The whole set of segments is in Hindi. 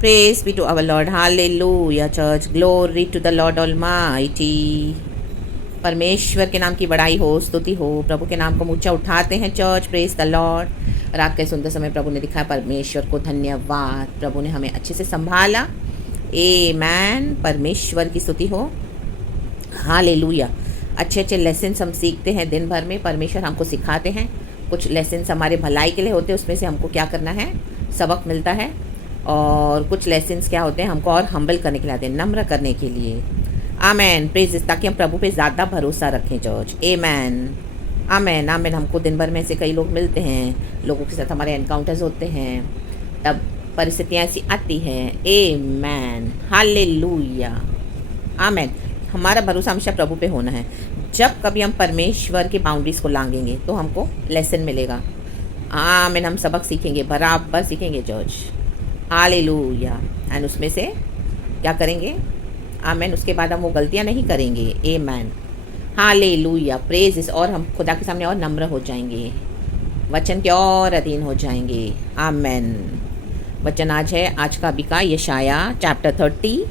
Praise be to our Lord. Hallelujah, church. Glory to the Lord Almighty. परमेश्वर के नाम की बड़ाई हो, स्तुति हो। प्रभु के नाम को ऊंचा उठाते हैं चर्च। Praise the Lord. रात के सुंदर समय प्रभु ने दिखाया, परमेश्वर को धन्यवाद। प्रभु ने हमें अच्छे से संभाला। आमेन। परमेश्वर की स्तुति हो। हालेलुया। अच्छे अच्छे लेसन्स हम सीखते हैं दिन भर में। परमेश्वर हमको सिखाते हैं। कुछ लेसन्स हमारे भलाई के लिए होते हैं, उसमें से हमको क्या करना है, सबक मिलता है। और कुछ लेसन्स क्या होते हैं, हमको और हम्बल करने के लिए आते हैं, नम्र करने के लिए। आमेन। प्रेज, ताकि हम प्रभु पे ज़्यादा भरोसा रखें चर्च। आमेन आमेन आमेन। हमको दिन भर में से कई लोग मिलते हैं, लोगों के साथ हमारे एनकाउंटर्स होते हैं, तब परिस्थितियाँ ऐसी आती हैं। आमेन। हालेलुया। आमेन। हमारा भरोसा हमेशा प्रभु पे होना है। जब कभी हम परमेश्वर की बाउंड्रीज़ को लांघेंगे तो हमको लेसन मिलेगा। आमेन। हम सबक सीखेंगे, बराबर सीखेंगे चर्च। हालेलुया। एंड उसमें से क्या करेंगे, आमेन, उसके बाद हम वो गलतियां नहीं करेंगे। आमेन। हालेलुया। प्रेज इस, और हम खुदा के सामने और नम्र हो जाएंगे, वचन के और अधीन हो जाएंगे। आमेन। वचन आज है, आज का अभी का यशाया चैप्टर 30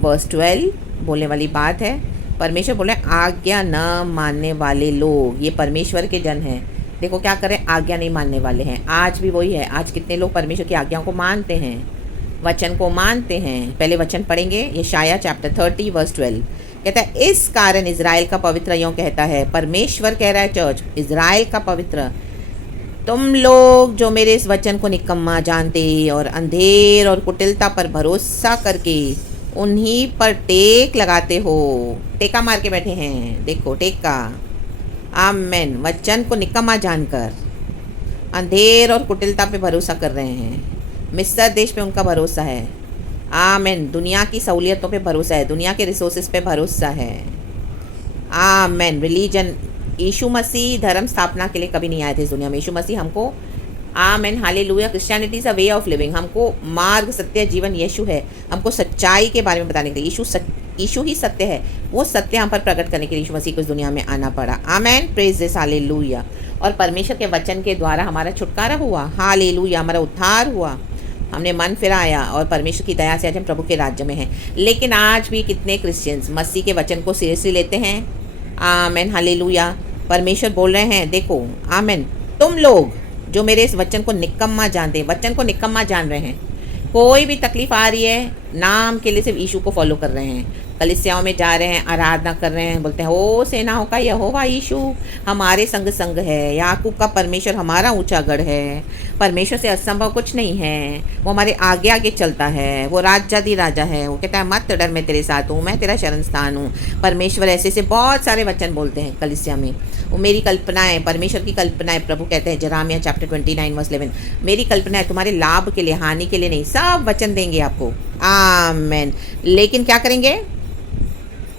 वर्स 12 बोलने वाली बात है। परमेश्वर बोले, आज्ञा न मानने वाले लोग, ये परमेश्वर के जन हैं। देखो क्या करें, आज्ञा नहीं मानने वाले हैं। आज भी वही है। आज कितने लोग परमेश्वर की आज्ञाओं को मानते हैं, वचन को मानते हैं। पहले वचन पढ़ेंगे, यशाया चैप्टर 30 वर्स 12 कहता है, इस कारण इज़राइल का पवित्र यूँ कहता है। परमेश्वर कह रहा है चर्च, इज़राइल का पवित्र, तुम लोग जो मेरे इस वचन को निकम्मा जानते और अंधेर और कुटिलता पर भरोसा करके उन्हीं पर टेक लगाते हो। टेका मार के बैठे हैं, देखो टेका। आमेन। वचन को निकम्मा जानकर अंधेर और कुटिलता पे भरोसा कर रहे हैं। मिस्र देश पे उनका भरोसा है। आमेन। दुनिया की सहूलियतों पे भरोसा है, दुनिया के रिसोर्सेज पे भरोसा है। आमेन। रिलीजन, यीशु मसीह धर्म स्थापना के लिए कभी नहीं आए थे इस दुनिया में। यीशु मसीह हमको, amen hallelujah, Christianity is a way of living, हमको मार्ग, सत्य, जीवन यीशु है। हमको सच्चाई के बारे में बताने के लिए यीशु ही सत्य है। वो सत्य हम पर प्रकट करने के लिए यीशु मसीह को इस दुनिया में आना पड़ा। आमेन। Praise this. हालेलुया। और परमेश्वर के वचन के द्वारा हमारा छुटकारा हुआ। हालेलुया। हमारा उद्धार हुआ, हमने मन फिराया और परमेश्वर की दया से आज हम प्रभु के राज्य में हैं। लेकिन आज भी कितने क्रिश्चियंस मसीह के वचन को सीरियसली लेते हैं। Amen hallelujah. परमेश्वर बोल रहे हैं, देखो आमेन, तुम लोग जो मेरे इस वचन को निकम्मा जानते हैं, वचन को निकम्मा जान रहे हैं। कोई भी तकलीफ आ रही है, नाम के लिए सिर्फ यीशु को फॉलो कर रहे हैं। कलीसियाओं में जा रहे हैं, आराधना कर रहे हैं, बोलते हैं ओ सेनाओं का यहोवा यीशु हमारे संग संग है। याकूब का परमेश्वर हमारा ऊंचा गढ़ है। परमेश्वर से असंभव कुछ नहीं है। वो हमारे आगे आगे चलता है। वो राजादी राजा है। वो कहता है, मत डर, मैं तेरे साथ हूँ, मैं तेरा शरण स्थान हूँ। परमेश्वर ऐसे से बहुत सारे वचन बोलते हैं कलीसिया में। वो मेरी कल्पनाएं, परमेश्वर की कल्पनाएं, प्रभु कहते हैं जरामिया चैप्टर 29 वर्स 11, मेरी कल्पनाएं तुम्हारे लाभ के लिए, हानि के लिए नहीं। सब वचन देंगे आपको। आमेन। लेकिन क्या करेंगे,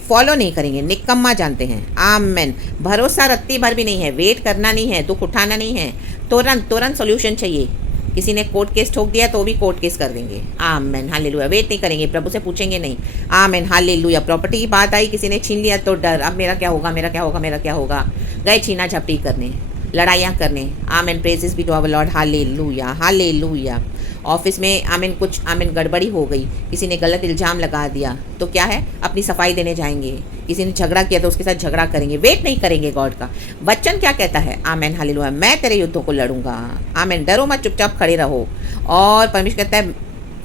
फॉलो नहीं करेंगे, निकम्मा जानते हैं। आमेन। भरोसा रत्ती भर भी नहीं है, वेट करना नहीं है, दुख उठाना नहीं है, तुरंत तुरंत सॉल्यूशन चाहिए। किसी ने कोर्ट केस ठोक दिया तो भी कोर्ट केस कर देंगे। Amen hallelujah. वेट नहीं करेंगे, प्रभु से पूछेंगे नहीं। Amen hallelujah. प्रॉपर्टी की बात आई, किसी ने छीन लिया तो डर, अब मेरा क्या होगा, मेरा क्या होगा, मेरा क्या होगा, गए छीना झपटी करने, लड़ाइयाँ करने। Amen. Praises be to our lord. Hallelujah hallelujah. Office में आमीन कुछ आमीन गड़बड़ी हो गई, किसी ने गलत इल्ज़ाम लगा दिया तो क्या है, अपनी सफाई देने जाएंगे। किसी ने झगड़ा किया तो उसके साथ झगड़ा करेंगे, वेट नहीं करेंगे गॉड का। वचन क्या कहता है, आमीन हालेलुया, मैं तेरे युद्धों को लड़ूंगा। आमीन। डरो मत, चुपचाप खड़े रहो। और परमेश्वर कहता है,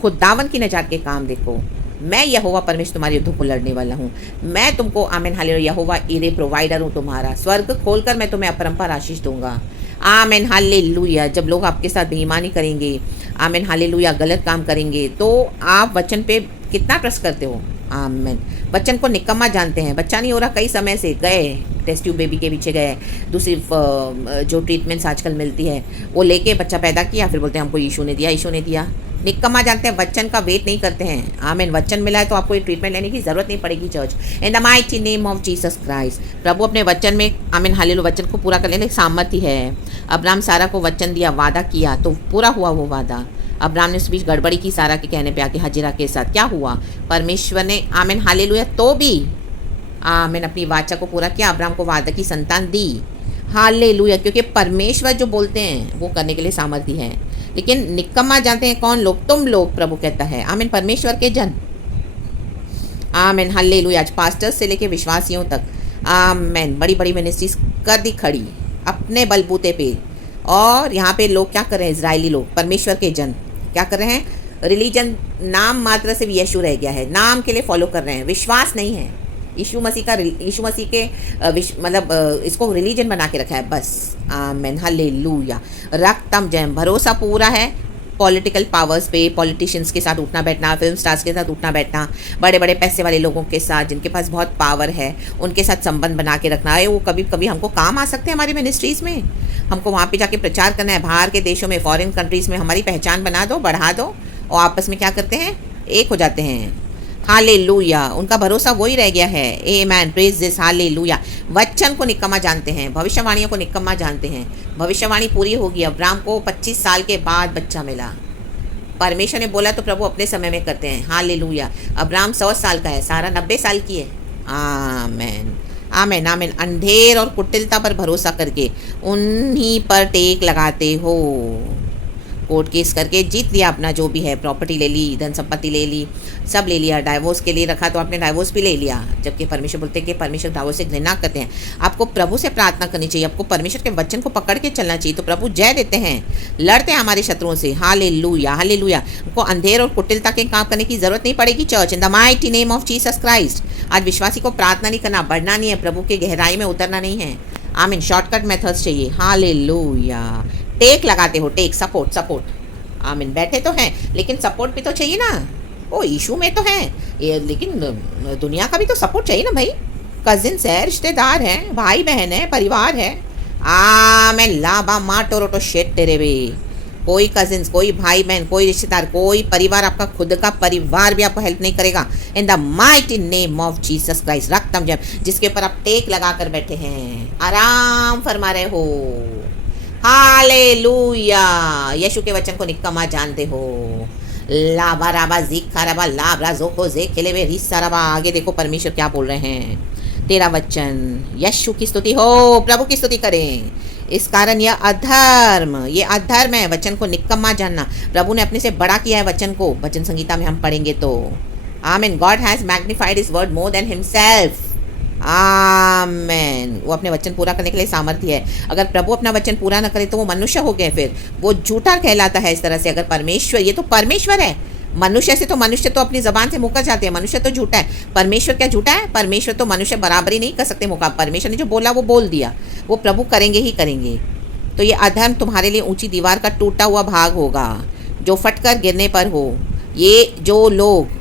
खुदावन की नजात के काम देखो, मैं यहोवा परमेश्वर तुम्हारे युद्धों को लड़ने वाला हूँ। मैं तुमको आमीन हालेलुया यहोवा इरे प्रोवाइडर हूँ तुम्हारा। स्वर्ग खोलकर मैं तुम्हें अपरंपार आशीष दूंगा। आमीन हालेलुया। जब लोग आपके साथ बेईमानी करेंगे, आमीन हालेलुया, गलत काम करेंगे, तो आप वचन पे कितना ट्रस्ट करते हो। आमीन। वचन को निकम्मा जानते हैं। बच्चा नहीं हो रहा कई समय से, गए टेस्ट ट्यूब बेबी के पीछे गए, दूसरी जो ट्रीटमेंट्स आजकल मिलती है वो लेके बच्चा पैदा किया, फिर बोलते हैं हमको यीशु ने दिया, यीशु ने दिया। निकम्मा जानते हैं, वचन का वेट नहीं करते हैं। आमीन। वचन मिला है तो आपको ये ट्रीटमेंट लेने की जरूरत नहीं पड़ेगी church. In the mighty name of Jesus Christ. प्रभु अपने वचन में, आमीन हालेलुया, वचन को पूरा करने की सामर्थ्य है। अब्राहम सारा को वचन दिया, वादा किया तो पूरा हुआ वो वादा। अब्राहम ने उस बीच गड़बड़ी की सारा के कहने पे आके हजरा के साथ, क्या हुआ, परमेश्वर ने आमीन हालेलुया तो भी आमीन अपनी वाचा को पूरा किया, अब्राहम को वादा की संतान दी। हालेलुया। क्योंकि परमेश्वर जो बोलते हैं वो करने के लिए सामर्थ्य है। लेकिन निकम्मा जानते हैं कौन लोग? तुम लोग, प्रभु कहता है। आमीन, परमेश्वर के जन। आमीन, हालेलुया। आज पास्टर्स से लेके विश्वासियों तक, आमीन, बड़ी बड़ी मिनिस्ट्रीज कर दी खड़ी अपने बलबूते पे। और यहाँ पे लोग क्या कर रहे हैं? इजरायली लोग, परमेश्वर के जन क्या कर रहे हैं? रिलीजन नाम मात्र से भी यीशु रह गया है, नाम के लिए फॉलो कर रहे हैं, विश्वास नहीं है यीशु मसीह का। यीशु मसीह के मतलब इसको रिलीजन बना के रखा है बस। आमीन, हालेलुया। रक्तम जयम, भरोसा पूरा है पॉलिटिकल पावर्स पे, पॉलिटिशियंस के साथ उठना बैठना, फिल्म स्टार्स के साथ उठना बैठना, बड़े बड़े पैसे वाले लोगों के साथ जिनके पास बहुत पावर है, उनके साथ संबंध बना के रखना है। वो कभी कभी हमको काम आ सकते हैं हमारी मिनिस्ट्रीज़ में। हमको वहाँ पे जाके प्रचार करना है, बाहर के देशों में, फॉरेन कंट्रीज़ में हमारी पहचान बना दो, बढ़ा दो, और आपस में क्या करते हैं? एक हो जाते हैं। हालेलुया। उनका भरोसा वही रह गया है। आमेन, प्रेज दिस, हालेलुया। वचन को निकम्मा जानते हैं, भविष्यवाणियों को निकम्मा जानते हैं। भविष्यवाणी पूरी होगी। अब्राहम को 25 साल के बाद बच्चा मिला। परमेश्वर ने बोला तो प्रभु अपने समय में करते हैं। हालेलुया। अब्राहम 100 साल का है, सारा 90 साल की है। आमेन, आमेन, आमेन। अंधेर और कुटिलता पर भरोसा करके उन्हीं पर टेक लगाते हो। कोर्ट केस करके जीत लिया अपना जो भी है, प्रॉपर्टी ले ली, धन संपत्ति ले ली, सब ले लिया। डाइवोर्स के लिए रखा तो आपने डाइवोर्स भी ले लिया, जबकि परमेश्वर बोलते हैं कि परमेश्वर डाइवोर्स से घृणा करते हैं। आपको प्रभु से प्रार्थना करनी चाहिए, आपको परमेश्वर के वचन को पकड़ के चलना चाहिए, तो प्रभु जय देते हैं, लड़ते हैं हमारे शत्रुओं से। Hallelujah, hallelujah. हमको अंधेर और कुटिलता के काम करने की जरूरत नहीं पड़ेगी church, in the mighty name of Jesus Christ. आज विश्वासी को प्रार्थना नहीं करना, बढ़ना नहीं है, प्रभु के गहराई में उतरना नहीं है। आमीन। शॉर्टकट मेथड्स चाहिए। हालेलुया। टेक लगाते हो, टेक, सपोर्ट, सपोर्ट। आमीन। बैठे तो हैं लेकिन सपोर्ट भी तो चाहिए ना। ओ यीशु में तो हैं ये, लेकिन दुनिया का भी तो सपोर्ट चाहिए ना भाई। कजिन्स है, रिश्तेदार हैं, भाई बहन है, परिवार है। आमीन। लाबा मा टोरोटो शेट तेरे बे। कोई कजिन्स, कोई भाई बहन, कोई रिश्तेदार, कोई परिवार, आपका खुद का परिवार भी आपको हेल्प नहीं करेगा। In the mighty name of Jesus Christ. रक्तम जब जिसके ऊपर आप टेक लगा कर बैठे हैं, आराम फरमा रहे हो। हालेलुया। यीशु के वचन को निकम्मा जानते हो। लाबा राबा जीखा रबा लाबरा जोको जे खेले वे रिसा रबा। आगे देखो परमेश्वर क्या बोल रहे हैं। तेरा वचन, यीशु की स्तुति हो, प्रभु की स्तुति करें। इस कारण यह अधर्म, ये अधर्म है वचन को निकम्मा जानना। प्रभु ने अपने से बड़ा किया है वचन को। वचन संगीता में हम पढ़ेंगे तो amen. God has magnified his word more than himself. Amen. वो अपने वचन पूरा करने के लिए सामर्थ्य है। अगर प्रभु अपना वचन पूरा न करे तो वो मनुष्य हो गए, फिर वो झूठा कहलाता है। इस तरह से अगर परमेश्वर, ये तो परमेश्वर है, मनुष्य से तो मनुष्य तो अपनी जबान से मुकर जाते हैं, मनुष्य तो झूठा है। परमेश्वर क्या झूठा है? परमेश्वर तो मनुष्य बराबरी नहीं कर सकते मुकाबला। परमेश्वर ने जो बोला वो बोल दिया, वो प्रभु करेंगे ही करेंगे। तो ये अधर्म तुम्हारे लिए ऊंची दीवार का टूटा हुआ भाग होगा जो फटकर गिरने पर हो। ये जो लोग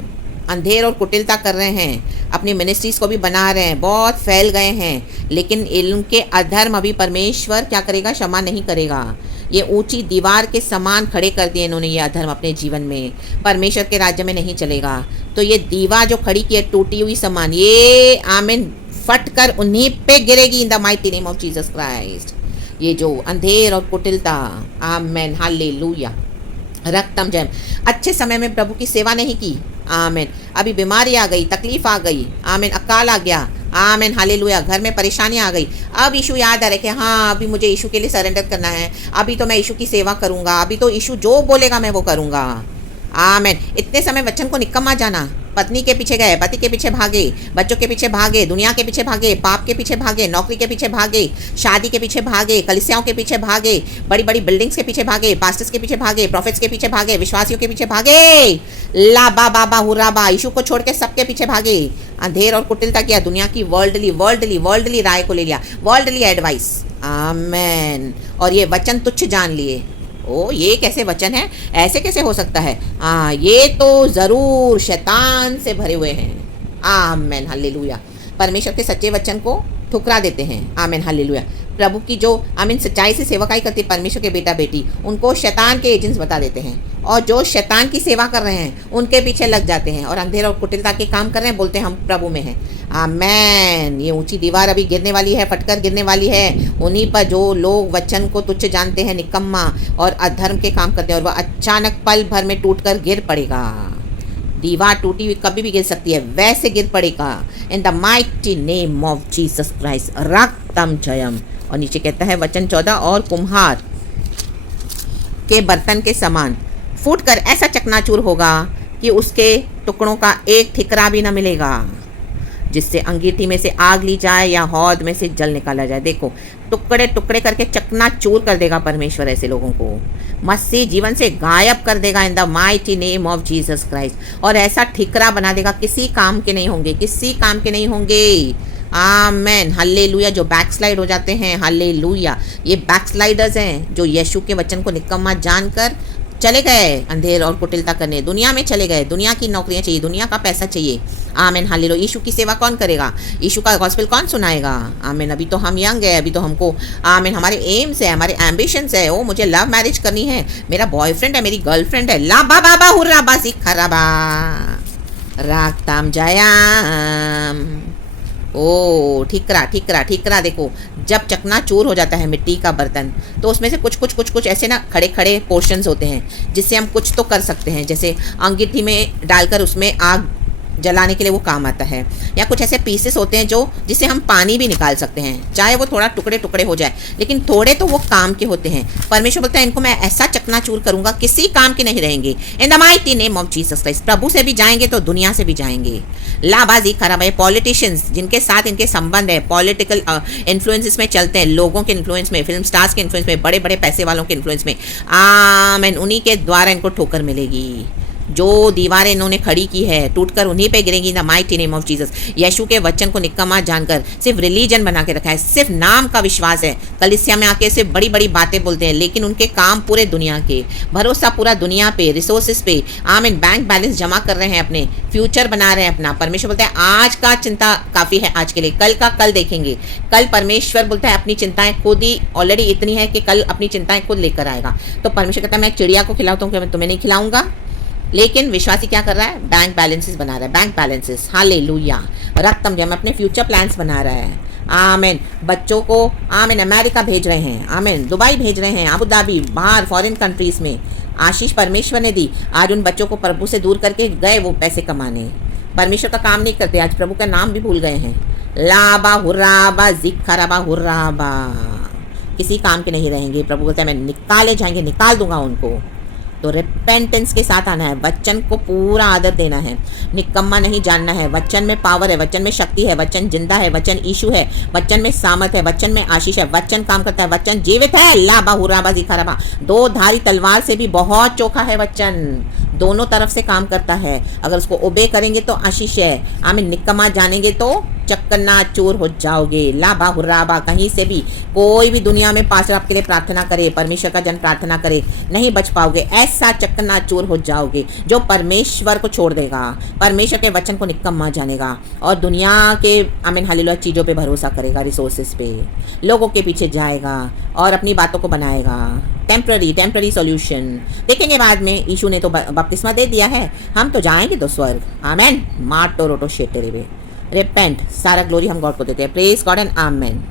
अंधेर और कुटिलता कर रहे हैं, अपनी मिनिस्ट्रीज़ को भी बना रहे हैं, बहुत फैल गए हैं, लेकिन इनके अधर्म अभी परमेश्वर क्या करेगा? क्षमा नहीं करेगा। ये ऊंची दीवार के समान खड़े कर दिए इन्होंने ये अधर्म अपने जीवन में, परमेश्वर के राज्य में नहीं चलेगा। तो ये दीवार जो खड़ी की है टूटी हुई समान, ये आमीन फट कर उन्हीं पे गिरेगी इन the mighty name of Jesus Christ. ये जो अंधेर और कुटिलता, आमीन, हालेलुया। रक्तम जयम। अच्छे समय में प्रभु की सेवा नहीं की, आमीन। अभी बीमारी आ गई, तकलीफ आ गई, आमीन, अकाल आ गया, आमीन, हालेलुया। घर में परेशानी आ गई, अब यीशु याद आ रहा है कि हाँ अभी मुझे यीशु के लिए सरेंडर करना है, अभी तो मैं यीशु की सेवा करूँगा, अभी तो यीशु जो बोलेगा मैं वो करूँगा। आमीन। इतने समय वचन को निकम्मा जाना, पत्नी के पीछे गए, पति के पीछे भागे, बच्चों के पीछे भागे, दुनिया के पीछे भागे, पाप के पीछे भागे, नौकरी के पीछे भागे, शादी के पीछे भागे, कलीसियाओं के पीछे भागे, बड़ी बड़ी बिल्डिंग्स के पीछे भागे, पास्टर्स के पीछे भागे, प्रॉफिट्स के पीछे भागे, विश्वासियों के पीछे भागे, लाबा बाबा हुराबा, यीशु को छोड़ के सबके पीछे भागे। अंधेर और कुटिलता किया, दुनिया की वर्ल्डली राय को ले लिया, वर्ल्डली एडवाइस, आमेन। और ये वचन तुच्छ जान लिए। ओ ये कैसे वचन है, ऐसे कैसे हो सकता है? हाँ ये तो ज़रूर शैतान से भरे हुए हैं। आमेन, हालेलुया। परमेश्वर के सच्चे वचन को ठुकरा देते हैं। आमीन, हालेलुया। प्रभु की जो आमीन सच्चाई से सेवकाई करती है परमेश्वर के बेटा बेटी, उनको शैतान के एजेंट्स बता देते हैं, और जो शैतान की सेवा कर रहे हैं उनके पीछे लग जाते हैं और अंधेरा और कुटिलता के काम कर रहे हैं, बोलते हैं हम प्रभु में हैं। आमेन। ये ऊंची दीवार अभी गिरने वाली है, फटकर गिरने वाली है। उन्हीं पर जो लोग वचन को तुच्छ जानते हैं, निकम्मा और अधर्म के काम करते हैं, और वह अचानक पल भर में टूटकर गिर पड़ेगा। दीवार टूटी हुई कभी भी गिर सकती है, वैसे गिर पड़ेगा। In the mighty name of Jesus Christ. रक्तम जयम। और नीचे कहता है वचन 14, और कुम्हार के बर्तन के समान फूट कर ऐसा चकनाचूर होगा कि उसके टुकड़ों का एक ठिकरा भी न मिलेगा, जिससे अंगीठी में से आग ली जाए या हौद में से जल निकाला जाए। देखो, टुकड़े टुकड़े करके चकनाचूर कर देगा परमेश्वर ऐसे लोगों को, मसीह जीवन से गायब कर देगा इन the mighty name of Jesus Christ. और ऐसा ठिकरा बना देगा, किसी काम के नहीं होंगे, किसी काम के नहीं होंगे। आमेन, हालेलुया। जो बैकस्लाइड हो जाते हैं, हालेलुया, ये बैकस्लाइडर्स हैं जो यीशु के वचन को निकम्मा जानकर चले गए अंधेर और कुटिलता करने, दुनिया में चले गए। दुनिया की नौकरियां चाहिए, दुनिया का पैसा चाहिए। आमेन, हालेलुया। यीशु की सेवा कौन करेगा? यीशु का गॉस्पेल कौन सुनाएगा? आमेन। अभी तो हम यंग है, अभी तो हमको आमेन हमारे एम्स है, हमारे एम्बिशंस है। ओ, मुझे लव मैरिज करनी है, मेरा बॉयफ्रेंड है, मेरी गर्लफ्रेंड है। ला बा बाबा हुर्रा बासी खराबा रागताम जायाम। ओ, ठिकरा ठिकरा ठिकरा। देखो, जब चकनाचूर हो जाता है मिट्टी का बर्तन, तो उसमें से कुछ ऐसे ना खड़े खड़े पोर्शंस होते हैं जिससे हम कुछ तो कर सकते हैं। जैसे अंगीठी में डालकर उसमें आग जलाने के लिए वो काम आता है, या कुछ ऐसे पीसेस होते हैं जो जिससे हम पानी भी निकाल सकते हैं, चाहे वो थोड़ा टुकड़े टुकड़े हो जाए, लेकिन थोड़े तो वो काम के होते हैं। परमेश्वर बोलता है इनको मैं ऐसा चकनाचूर करूंगा, किसी काम के नहीं रहेंगे in the mighty name of Jesus Christ. प्रभु से भी जाएंगे तो दुनिया से भी जाएंगे। लाबाजी खराब है। पॉलिटिशियंस जिनके साथ इनके संबंध है, पॉलिटिकल इन्फ्लुएंसेस में चलते हैं, लोगों के इन्फ्लुएंस में, फिल्म स्टार्स के इन्फ्लुएंस में, बड़े बड़े पैसे वालों के इन्फ्लुएंस में, आमेन, उन्हीं के द्वारा इनको ठोकर मिलेगी। जो दीवारें इन्होंने खड़ी की है टूटकर उन्हीं पे गिरेंगी in the mighty name of Jesus. Yeshu के वचन को निकम्मा जानकर सिर्फ रिलीजन बना के रखा है, सिर्फ नाम का विश्वास है। कलीसिया में आके सिर्फ बड़ी बड़ी बातें बोलते हैं, लेकिन उनके काम पूरे दुनिया के, भरोसा पूरा दुनिया पे, रिसोर्सेज पे। आमीन, बैंक बैलेंस जमा कर रहे हैं, अपने फ्यूचर बना रहे हैं अपना। परमेश्वर बोलता है आज का चिंता काफ़ी है आज के लिए, कल का कल देखेंगे। कल परमेश्वर बोलता है अपनी चिंताएं खुद ही ऑलरेडी इतनी है कि कल अपनी चिंताएं खुद लेकर आएगा। तो परमेश्वर कहता है मैं चिड़िया को खिलाता हूँ, मैं तुम्हें नहीं खिलाऊंगा। लेकिन विश्वासी क्या कर रहा है? बैंक बैलेंसेस बना रहा है, बैंक बैलेंसेस। हालेलुया। रक्तम जम अपने फ्यूचर प्लान्स बना रहा है। आमीन। बच्चों को आमीन अमेरिका भेज रहे हैं, आमीन दुबई भेज रहे हैं, अबू धाबी, बाहर फॉरेन कंट्रीज में आशीष परमेश्वर ने दी। आज उन बच्चों को प्रभु से दूर करके गए वो पैसे कमाने, परमेश्वर का काम नहीं करते, आज प्रभु का नाम भी भूल गए हैं। लाबा हुर्राबा जिखराबा हुर्राबा, किसी काम के नहीं रहेंगे। प्रभु बोलता है मैं निकाले जाएंगे, निकाल दूंगा उनको। तो रिपेंटेंस के साथ आना है, वचन को पूरा आदर देना है, निकम्मा नहीं जानना है। वचन में पावर है, वचन में शक्ति है, वचन जिंदा है, वचन ईशु है, वचन में सामर्थ है, वचन में आशीष है, वचन काम करता है, वचन जीवित है। लाबा हुराबा जिखराबा, दो धारी तलवार से भी बहुत चोखा है वचन, दोनों तरफ से काम करता है। अगर उसको ओबे करेंगे तो आशीष है, आमीन। निकम्मा जानेंगे तो चकनाचूर हो जाओगे। लाबा हुर्राबा। कहीं से भी कोई भी दुनिया में पास्टर आपके लिए प्रार्थना करे, परमेश्वर का जन प्रार्थना करे, नहीं बच पाओगे। ऐसा चकनाचूर हो जाओगे जो परमेश्वर को छोड़ देगा, परमेश्वर के वचन को निकम्मा जानेगा और दुनिया के आमीन हालेलुया चीज़ों पे भरोसा करेगा, रिसोर्सेज पे, लोगों के पीछे जाएगा और अपनी बातों को बनाएगा। टेम्पररी सॉल्यूशन देखेंगे बाद में। यीशु ने तो बपतिस्मा दे दिया है, हम तो जाएंगे तो स्वर्ग। आमेन। माटो रोटो शेटेरे। रिपेंट, सारा ग्लोरी हम गॉड को देते हैं। Praise God and amen.